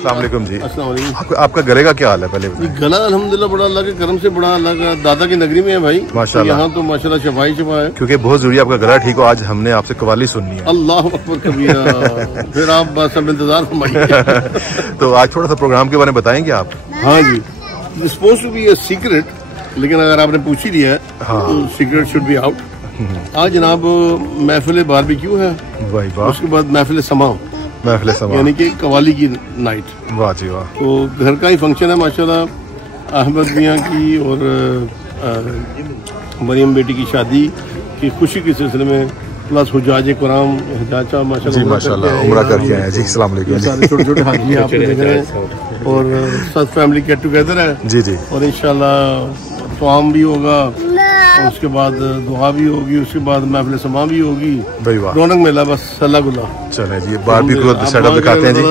अस्सलाम वालेकुम जी। अस्सलाम वालेकुम। आपका गले का क्या हाल है पहले बताएं? गला अल्हम्दुलिल्लाह बड़ा अल्लाह के करम से बड़ा अल्लाह का दादा की नगरी में है भाई माशाल्लाह। यहाँ तो माशाल्लाह शफाई शफा है क्योंकि बहुत जरूरी है आपका गला ठीक हो। आज हमने आपसे कवाली सुननी है। अल्लाह अकबर कबीरा। फिर आप बस अब इंतजार फरमाइए। तो आज थोड़ा सा प्रोग्राम के बारे में बताएंगे आप? हाँ जी, suppose to be a secret, लेकिन अगर आपने पूछ ही लिया है तो सीक्रेट शुड बी आउट। आज जनाब महफिल बारबेक्यू है, उसके बाद महफिल समा यानी कि कवाली की नाइट। वाह जी वाह। तो घर का ही फंक्शन है माशाल्लाह, अहमद मियाँ की और मरियम बेटी की शादी की खुशी के सिलसिले में, प्लस हुजाज कुराम हजाज साहब माशाल्लाह उम्रा करके आए जी। अस्सलाम वालेकुम। सारे छोटे छोटे हाजी आप देख रहे हैं और सब फैमिली गेट टुगेदर है जी जी। और इंशाल्लाह तवाम भी होगा और उसके बाद दुआ भी होगी, उसके बाद महफिल समा भी होगी। रौनक मेला बस अल्लाह गुल्ला। चले जी बारबेक्यू सेटअप दिखाते हैं जी।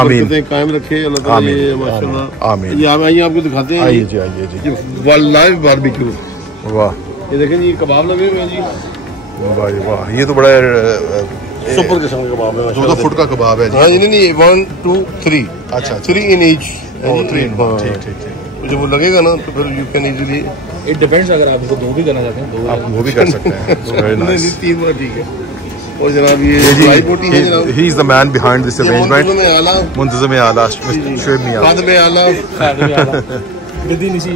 आमीन। कायम रखे अल्लाह ताला माशाल्लाह। आमीन। ये आइए आपको दिखाते हैं। आइए जी आइए जी। Live barbecue. वाह ये देखें जी कबाब लगे हुए हैं जी। वाह वाह ये तो बड़ा सुपर किस्म का कबाब है। 14 फुट का कबाब है जी। हाँ नहीं 1 2 3। अच्छा 3 इन ईच। 3 ठीक ठीक ठीक। जब वो लगेगा ना तो फिर you can easily. It depends, अगर आप इसको दो भी करना चाहते हैं दो आप वो भी कर सकते हैं। नहीं 3 बार ठीक है। और जनाब ये फ्राई बोटी है जनाब। He is the man behind this arrangement. मुंतज़िम आला शुएब मियां। खादिम आला विद इन इसी।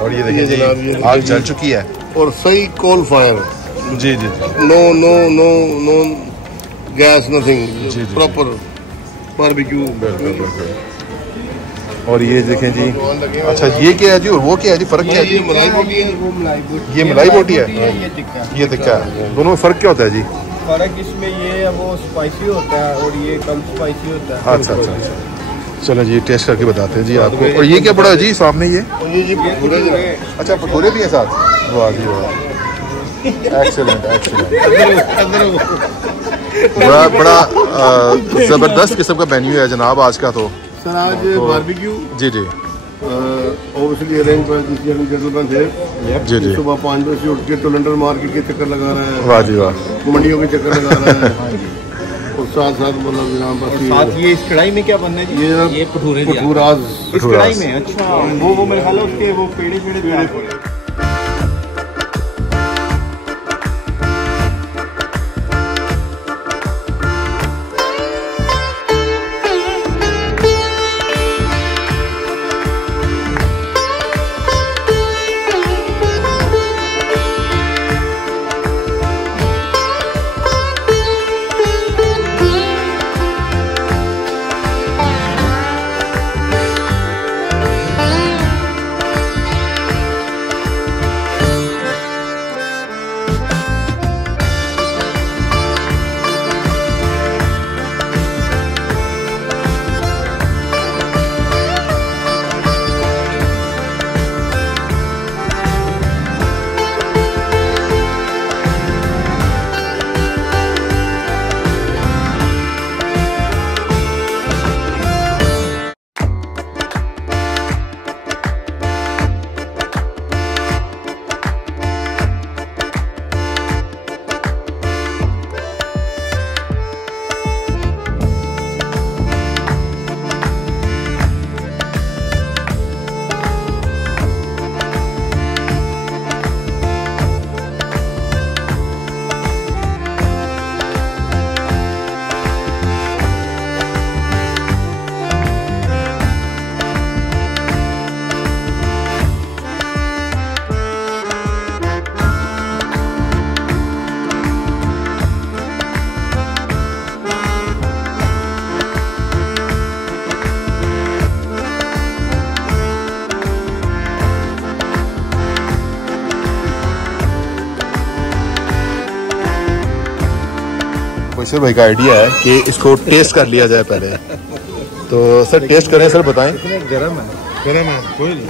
और ये देखिए जी आग जल चुकी है और सही कोल फायर। जी जी no no no no gas nothing, proper barbecue. और ये देखें जी। अच्छा ये क्या है जी और वो क्या है जी? फर्क क्या है जी? मलाई बोटी है। ये मलाई बोटी है, ये टिक्का है। दोनों में फर्क क्या होता है जी? फर्क इसमें ये है वो स्पाइसी होता है और ये कम स्पाइसी होता है। अच्छा अच्छा अच्छा। चलो जी टेस्ट करके बताते हैं जी आपको। और ये क्या पड़ा है जी सामने? ये जी भटूरे। अच्छा भटूरे भी है साथ। वाह जी वाह। Excellent excellent. बड़ा जबरदस्त किस्म का मेन्यू है जनाब आज का। तो सर आज बारबेक्यू जी जी obviously arrange by this young gentleman है जी जी। सुबह 5 बजे से उठ के टोलेंडर मार्केट के चक्कर लगा रहा है। वाह जी वाह। मंडियों के चक्कर लगा रहा है और साथ साथ मतलब जनाब साथ ये इस कढ़ाई में क्या बनना है जी? ये भटूरे भटूराज इस कढ़ाई में। अच्छा वो मेरे ख्याल है उसके वो पेड़े बशीर भाई का आइडिया है कि इसको टेस्ट कर लिया जाए पहले। तो सर टेस्ट करें सर बताएं। गरम है कोई नहीं।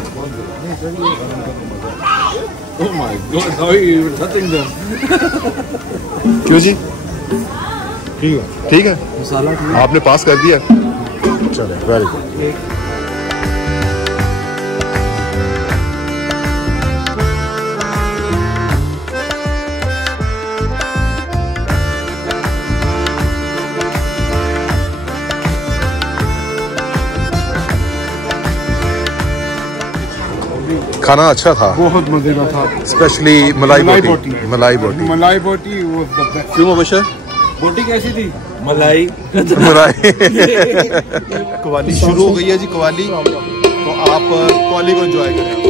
Oh my God how you nothing done. क्यों जी? ठीक है मसाला आपने पास कर दिया। चलो वेरी गुड। खाना अच्छा था, बहुत मजेदार था, स्पेशली मलाई बोटी। मलाई बोटी वो क्यों अवश्य? बोटी कैसी थी? मलाई कवाली शुरू हो गई है जी, कवाली। तो आप कवाली को एंजॉय करें।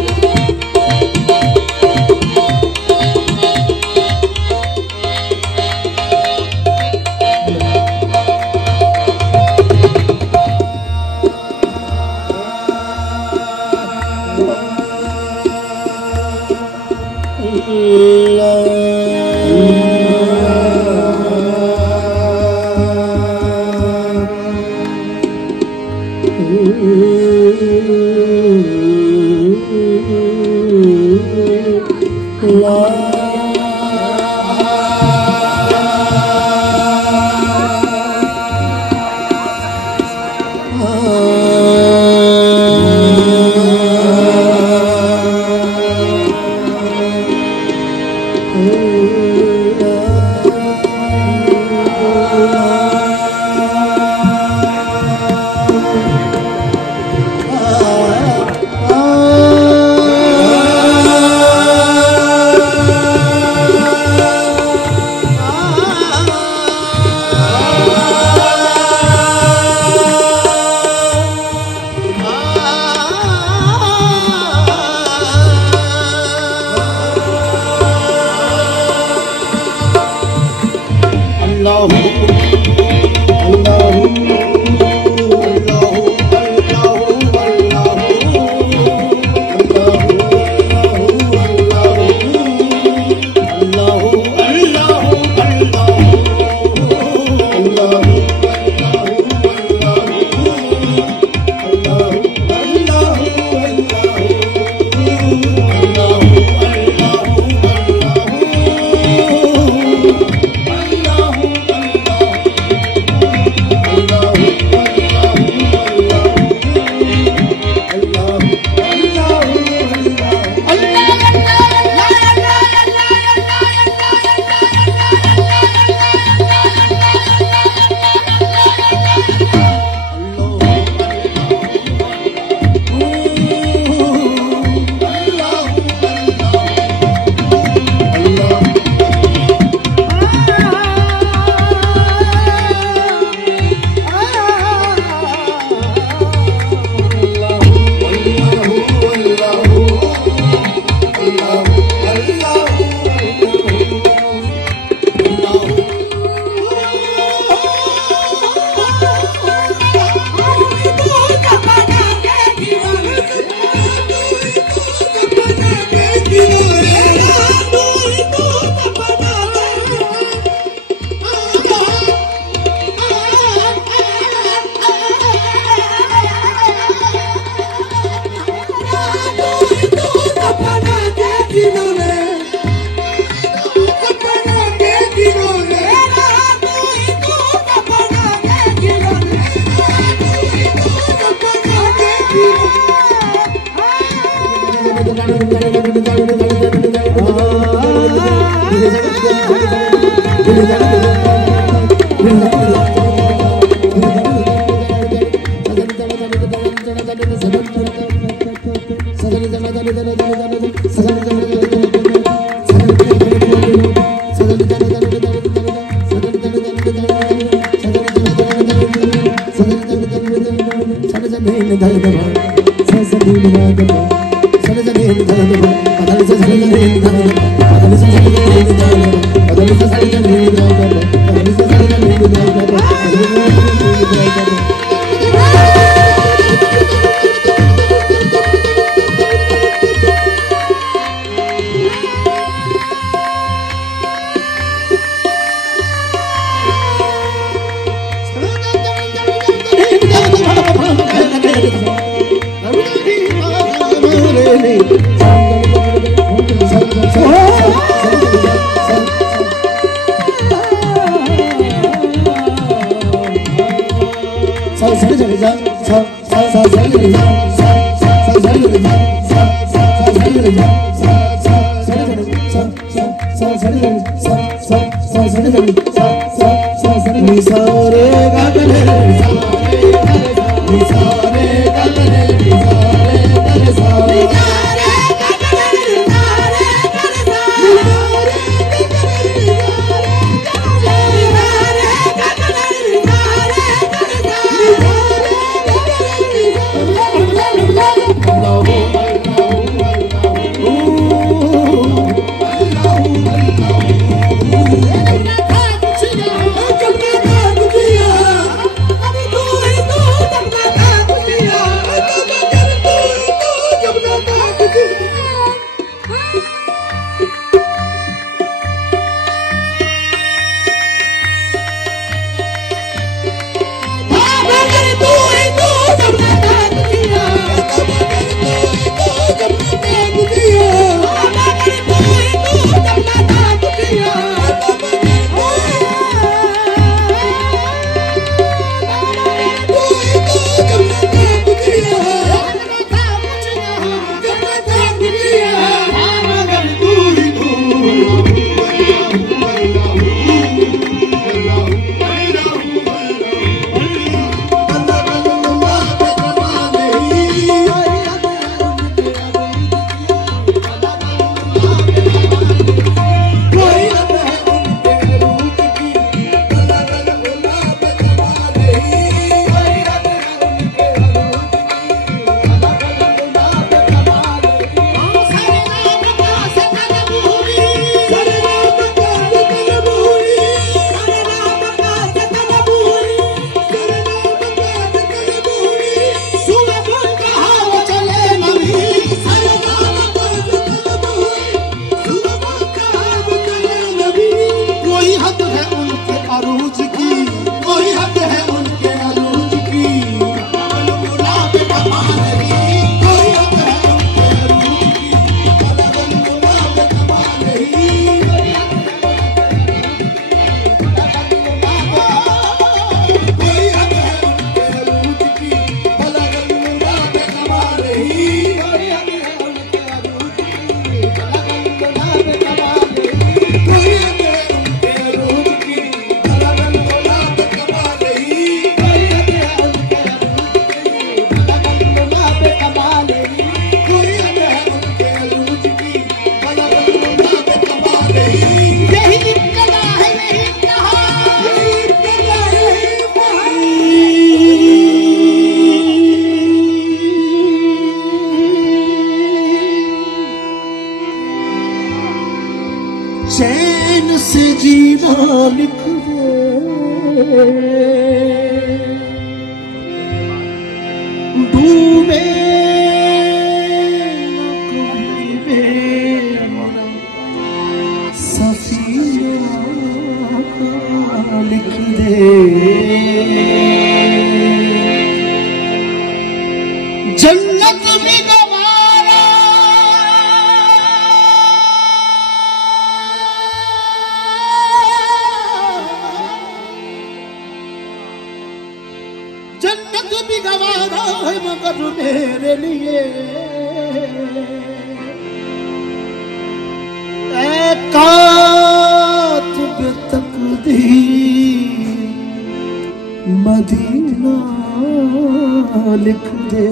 Sare कसीदा लिख दे डूबे सफीना लिख दे जन्नत भी गवारा जन्नत भी गवारा है मगर मेरे लिए कातिब तकदीर मदीना लिख दे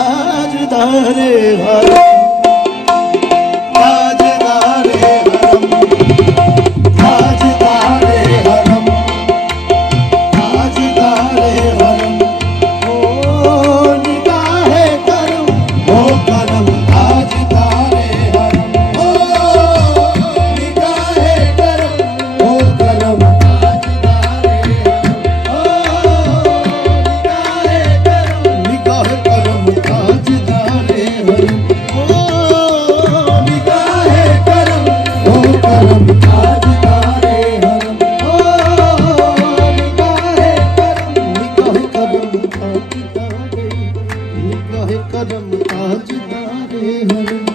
ताजदारे हरम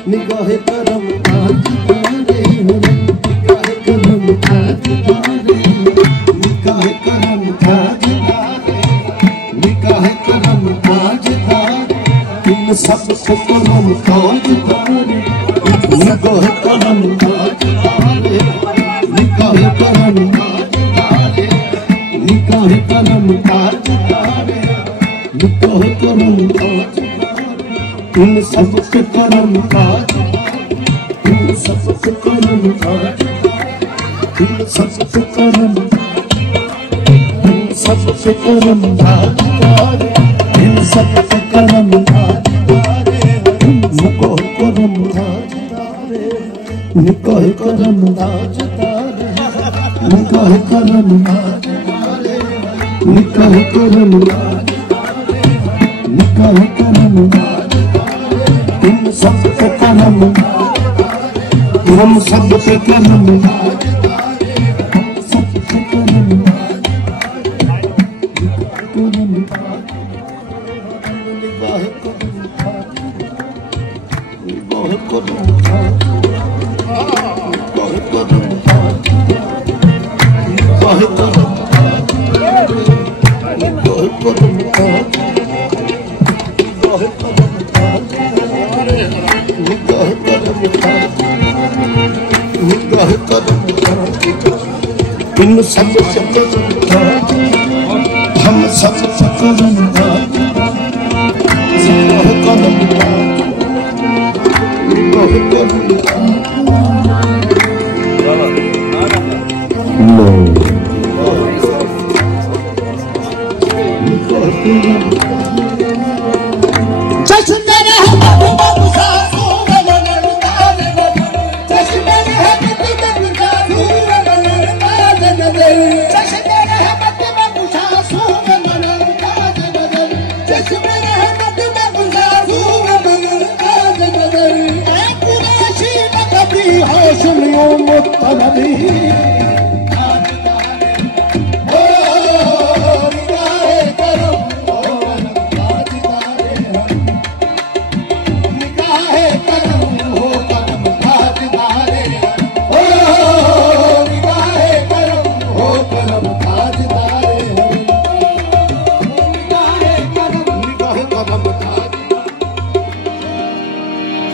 निगाहे करम ताजदारे निगाहे करम ताजदारे निगाहे करम ताजदारे इन सबसे करम ताजदारे निगाहे करम ताजदारे निगाहे करम ताजदारे निगाहे करम ताजदारे निगाहे करम ताजदारे इन सबसे करम ताज इन सबसे करम ताज इन सबसे करम इन सबसे करम ताज इन सबसे करम ताज निगाह करम ताज निगाह करम ताज निगाह करम ताज निगाह करम ताज निगाह करम ताज इन सबसे करम हम सबसे करम सबसे करम निगाह करम निगाह करम निगाह करम निगाह करम निगाह करम निगाह करम निगाह करम इन सबसे करम हम सबसे करम निगाह करम निगाह करम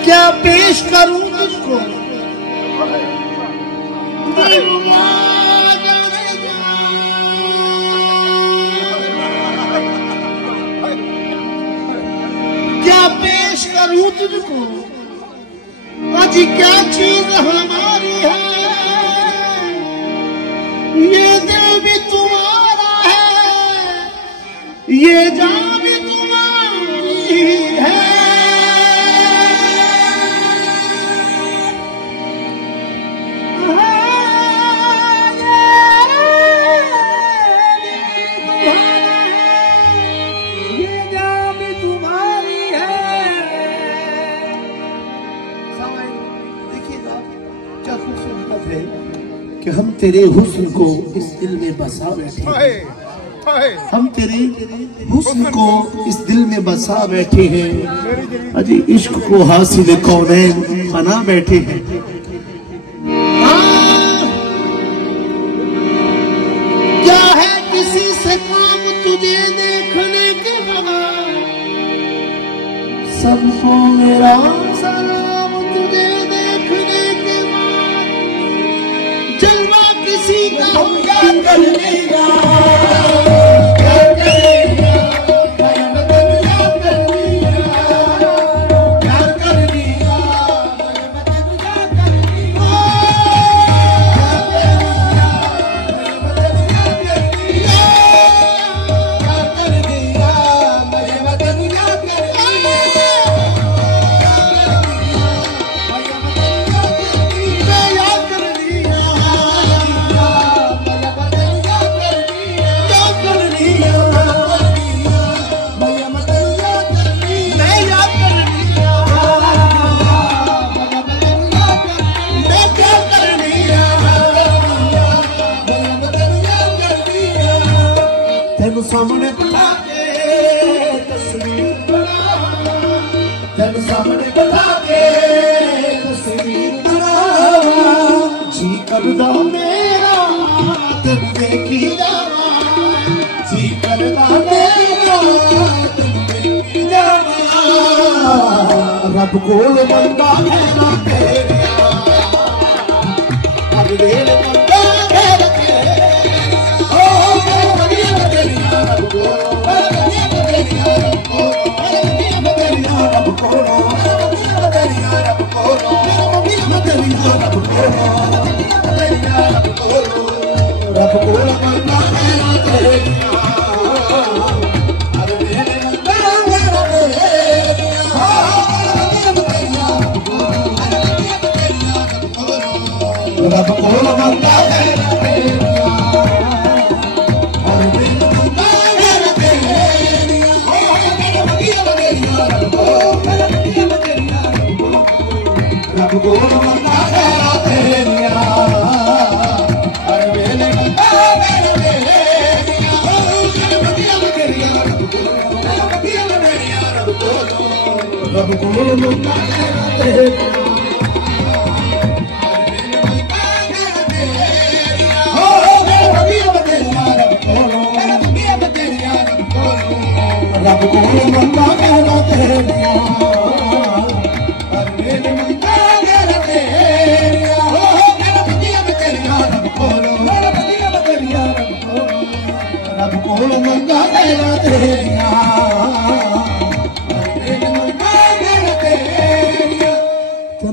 क्या पेश करूं तुझको क्या पेश करूं तुझको आज क्या चीज हमारी है ये दिल भी तुम्हारा है ये जान तुम्हारी है, ये जान तुम्हारी है। देखिएगा क्या खूबसूरत है कि हम तेरे हुस्न को इस दिल में बसा बैठे हैं, हम तेरे हुस्न को इस दिल में बसा बैठे हैं, अजी इश्क को हासिल कौनैन बना बैठे हैं। क्या है किसी से काम तुझे देखने के बाद, सबको मेरा सलाम तुझे देखने के बाद, जलवा किसी का क्या करने का, सामने बिठा के तस्वीर बना, तेरे सामने बिठा के तस्वीर बना, जी करदा मेरा तेरे देखी जावा, जी करदा मेरा तेरे देखी जावा, रब कोल मंगा है ना तेरा, अब वेल मंगा है ना तेरा,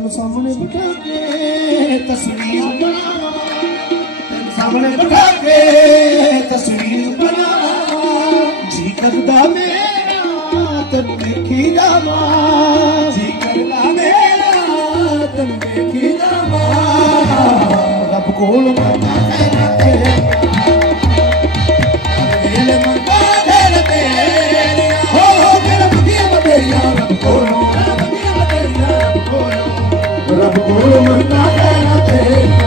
सामने बिठा के तस्वीर बना, सामने बिठा के तस्वीर बना, जी करदा मेरा तन देखी जावा, जी करदा मेरा तन देखी जावा, रब कोल मंगा है ना तेरे, दिल मंगा है ना तेरे, हो मेरा बदिया बदिया रब कोल, रब कोल मंगा है ना तेरा,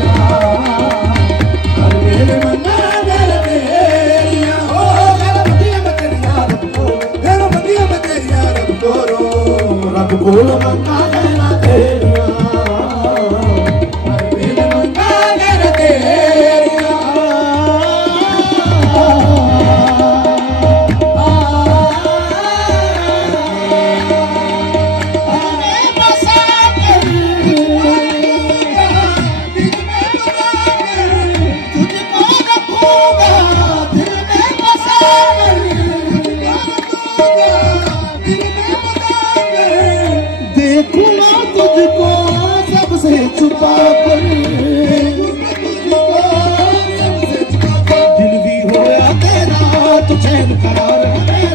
हर वेले मंगा है ना तेरा, हो मेरा बदिया बदिया रब कोल, मेरा बदिया बदिया रब कोल, रब कोल मंगा है ना तेरा, हर वेले मंगा है ना तेरा। छुपा कर दिल भी होया तेरा तो चैन करार है।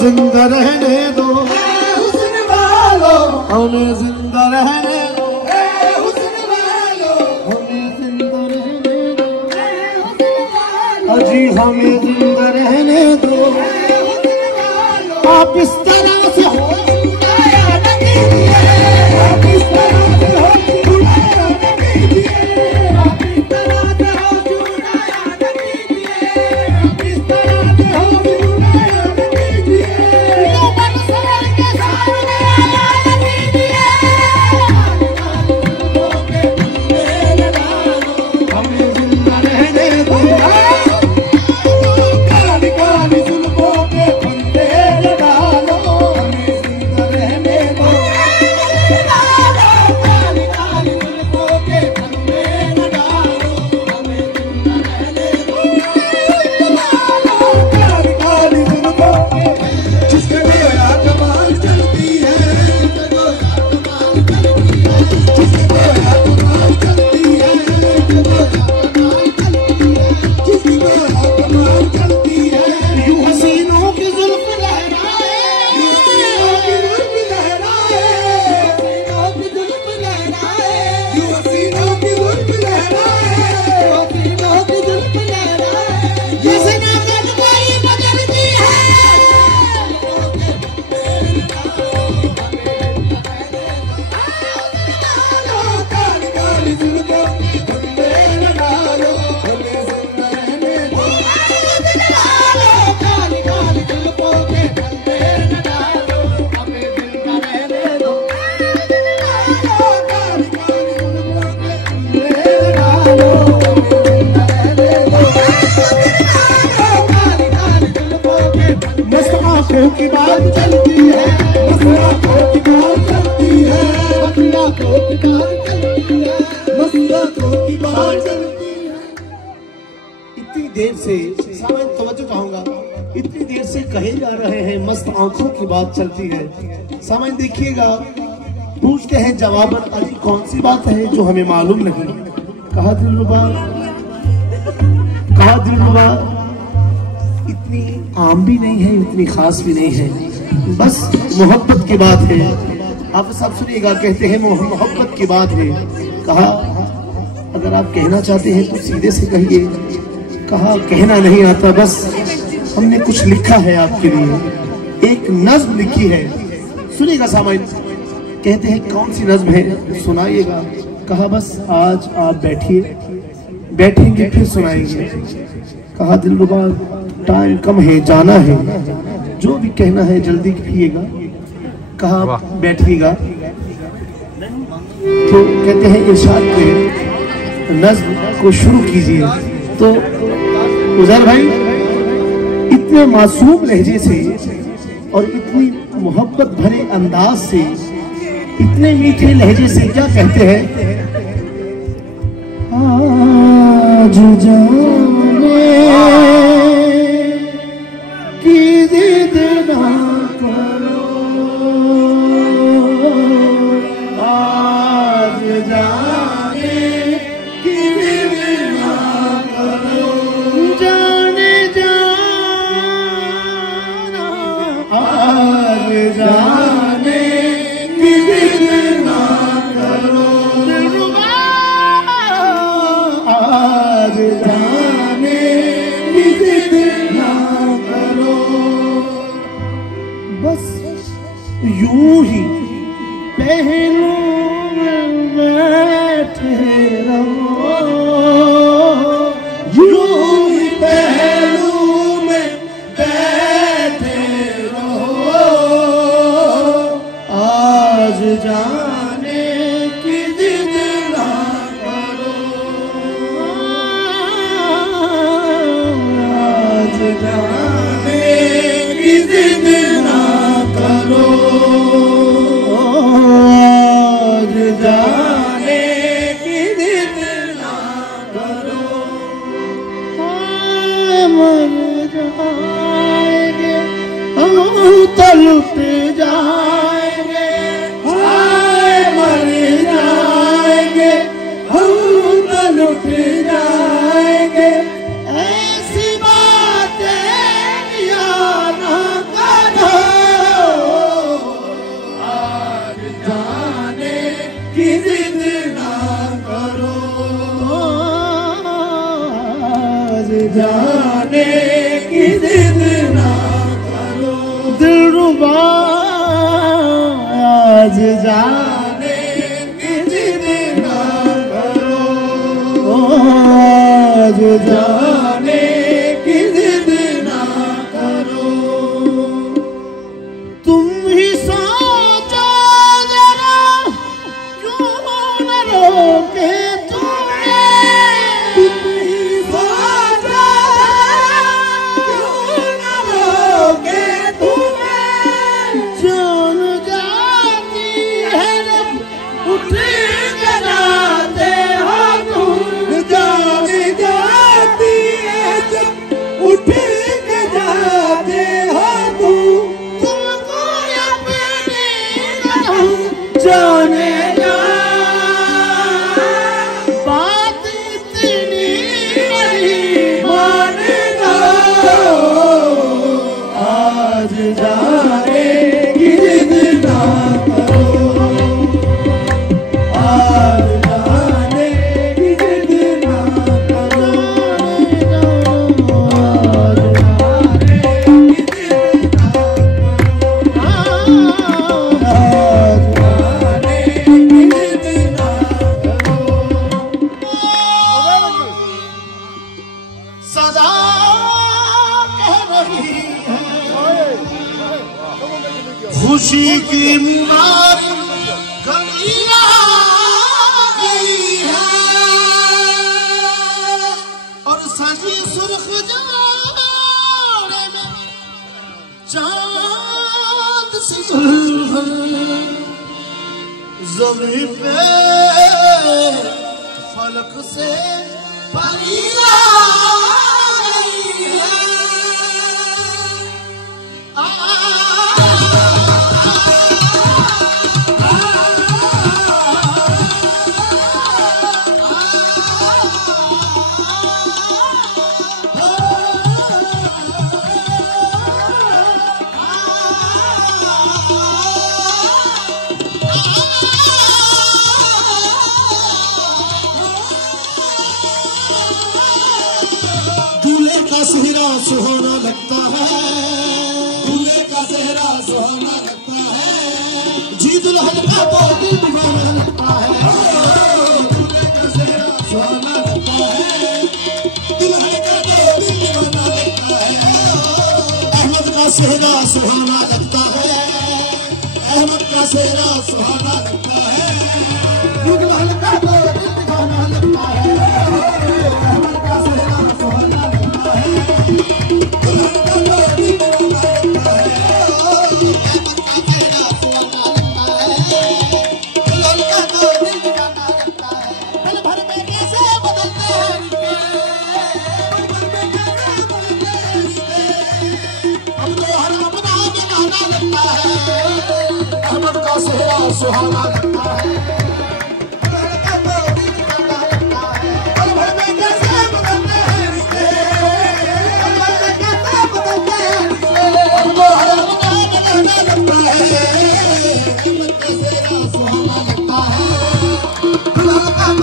जिंदा रहने दो हुस्न वालों, हमें जिंदा रहने दो हुस्न वालों, हमें जिंदा रहने दो हुस्न वालों, जी हमें जिंदा रहने दो हुस्न वालों। आप इस तरह से हो चुनाया न कीजिए, आप इस तरह से हो चुनाया न कीजिए, आप इस तरह से हो चुनाया न कीजिए, आप इस तरह से हो चुनाया न कीजिए, तो बरसों के सामने आया न कीजिए, हमें जिंदा रहने दो, काली काली जुल्फों के फंदे न डालो, हमें जिंदा रहने दो, काली काली जुल्फों के फंदे न डालो, हमें जिंदा रहने दो, काली काली जुल्फों के, जिसके गोया कमाल चलती है, जिसके गोया कमाल चलती है, जिसके गोया कमाल चलती है, जिसके गोया कमाल चलती है, जिसकी गोया कमाल चलती है, यूं हसीनों की जुल्फ लहराए, यूं हसीनों की जुल्फ लहराए, हसीनों की जुल्फ लहराए, यूं हसीनों की जुल्फ लहराए, हसीनों की जुल्फ लहराए, जैसे नागन कोई बदलती है, काली काली जुल्फों के फंदे न डालो, हमें जिंदा रहने दो, काली काली जुल्फों के फंदे न डालो, हमें जिंदा रहने दो, काली काली जुल्फों के फंदे न डालो, हमें जिंदा रहने दो, काली काली जुल्फों के फंदे। मस्त आंखों की बात चलती है, मस्त आंखों की बात चलती है, मस्त आंखों की बात चलती है, मस्त आंखों की बात चलती है। इतनी देर से सामने तवज्जो चाहूंगा, इतनी देर से कहे जा रहे हैं मस्त आंखों की बात चलती है, सामने देखिएगा, पूछते हैं जवाबन अली कौन सी बात है जो हमें मालूम नहीं, कहा दिलरुबा, कहा दिलरुबा इतनी आम भी नहीं है, इतनी खास भी नहीं है, बस मोहब्बत की बात है। आप सब सुनिएगा, कहते हैं मोहब्बत की बात है, कहा अगर आप कहना चाहते हैं तो सीधे से कहिए, कहा कहना नहीं आता, बस हमने कुछ लिखा है आपके लिए, एक नज्म लिखी है, सुनिएगा सामाइन, कहते हैं कौन सी नज्म है, सुनाइएगा, कहा बस आज आप बैठिए, बैठेंगे फिर सुनाएंगे, कहा दिलरुबा टाइम कम है, जाना है, जो भी कहना है जल्दी कहिएगा, कहा बैठिएगा, तो कहते हैं इरशाद के नज्म को शुरू कीजिए। तो उजैर भाई इतने मासूम लहजे से और इतनी मोहब्बत भरे अंदाज से, इतने मीठे लहजे से क्या कहते हैं, आज जाने की जिद ना करो, आज जाने की जिद ना करो, जाने जाना, आज जाने की जिद ना करो, आज जाने की जिद ना करो, बस यूं ही पहलू में बैठे रहो, यूं ही पहलू में बैठे रहो, आज जाने की जिद ना करो, आज जाने की जिद ना करो, आज जाने की जिद ना करो, मर जाएंगे हम तो लुट जाएंगे, मर जाएंगे हम तो लुट जाएंगे, ऐसी बातें जाने की जिद ना करो दिलरुबा आज जाने की जिद ना करो आज जाने की जिद ना करो तुम ही सोचो जरा क्यों न रोके खुशी की मीनार गलियां गई है और सजी सुर्ख जाड़े में चांद सी ज़मीं पे फलक से परियां गई है सेहरा सुहाना लगता है दूल्हे का सेहरा सुहाना लगता है जी दुल्हन का तो दिल दीवाना लगता है दूल्हे का सेहरा सुहाना लगता है दुल्हन का तो दिल दीवाना लगता है अहमद का सेहरा सुहाना लगता है अहमद का सेहरा सुहाना लगता है दुल्हन का तो दिल दीवाना लगता है अहमद का सेहरा सुहाना सुहाना लगता है पल भर में कैसे बदलते हैं रिश्ते अब तो हर बदलना लगता है सुहाना लगता है दुल्हन का तो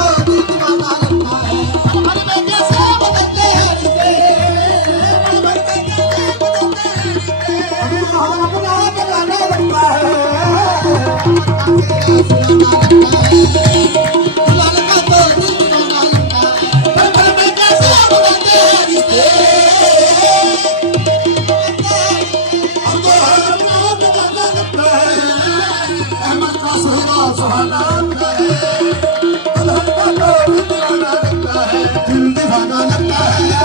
दिल दीवाना लगता है पल भर में कैसे बदलते हैं रिश्ते पल भर में कैसे बदलते हैं रिश्ते अब तो हर बदलना लगता है सुहाना लगता है दूल्हे का सेहरा सुहाना लगता है दुल्हन का तो दिल दीवाना लगता है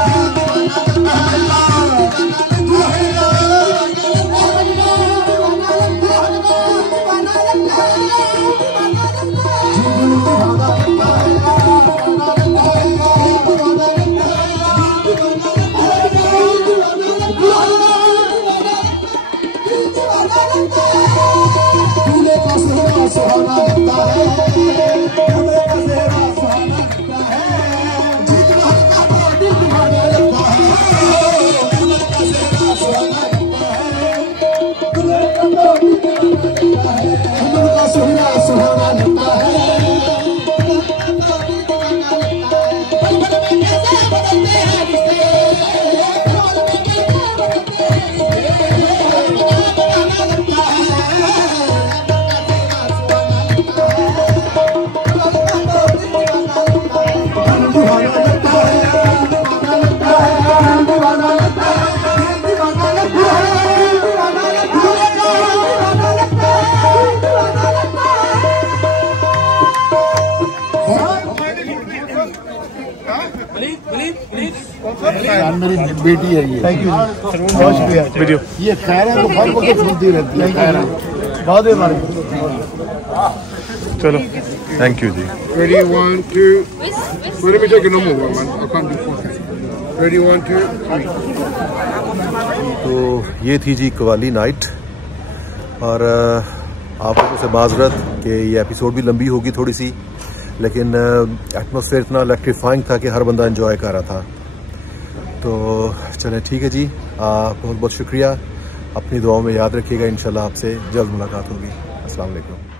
दूल्हे का सेहरा सुहाना लगता है दूल्हे का तो दिल दीवाना लगता है अहमद का सेहरा सुहाना लगता है दूल्हे का तो दिल दीवाना लगता है पल भर में कैसे बदलते हैं रिश्ते मेरी बेटी है ये। थैंक यू, बहुत शुक्रिया। वीडियो ये खैर है तो हर वक्त सुनती रहती है। खैर बहुत बेमारी। चलो thank you ji. Ready 1 2 Let me take a normal one. I can't do 4. Ready 1 2 3. तो ये थी जी कवाली नाइट, और आप लोगों से माजरत कि ये एपिसोड भी लंबी होगी थोड़ी सी, लेकिन एटमॉस्फेयर इतना इलेक्ट्रीफाइंग था कि हर बंदा एंजॉय कर रहा था। तो चलें ठीक है जी, बहुत बहुत शुक्रिया। अपनी दुआओं में याद रखिएगा, इंशाल्लाह आपसे जल्द मुलाकात होगी। अस्सलाम वालेकुम।